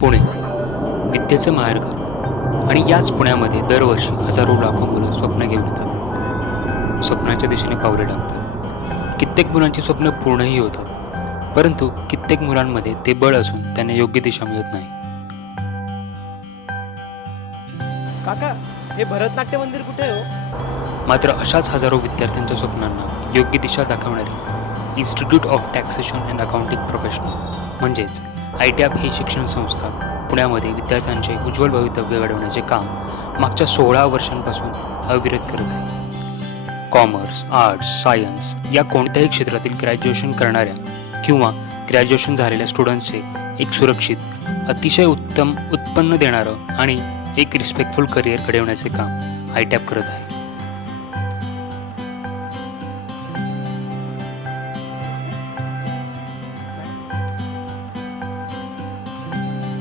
पुणे विद्येचं माहेरघर आणि याच पुण्यामध्ये दरवर्षी हजारो लाखो मुलं स्वप्न घेऊन येतात, स्वप्नाच्या दिशेने पावले टाकतात. कित्येक मुलांची स्वप्न पूर्णही होतात, परंतु कित्येक मुलांमध्ये ते बळ असून त्यांना योग्य दिशा मिळत नाही. काका, हे भरतनाट्य मंदिर कुठे आहे हो? मात्र अशाच हजारो विद्यार्थ्यांच्या स्वप्नांना योग्य दिशा दाखवणारी institute of taxation and accounting professional म्हणजेच ITAP ही शिक्षण संस्था पुण्यामध्ये विद्यार्थ्यांचे उज्ज्वल भवितव्य घडवण्याचे काम मागच्या 16 वर्षांपासून अविरत करत आहे. कॉमर्स, आर्ट्स, सायन्स या कोणत्याही क्षेत्रातील ग्रॅज्युएशन करणाऱ्या किंवा ग्रॅज्युएशन झालेल्या स्टुडंट्सचे एक सुरक्षित, अतिशय उत्तम उत्पन्न देणारं आणि एक रिस्पेक्टफुल करिअर घडवण्याचे काम ITAP करत आहे.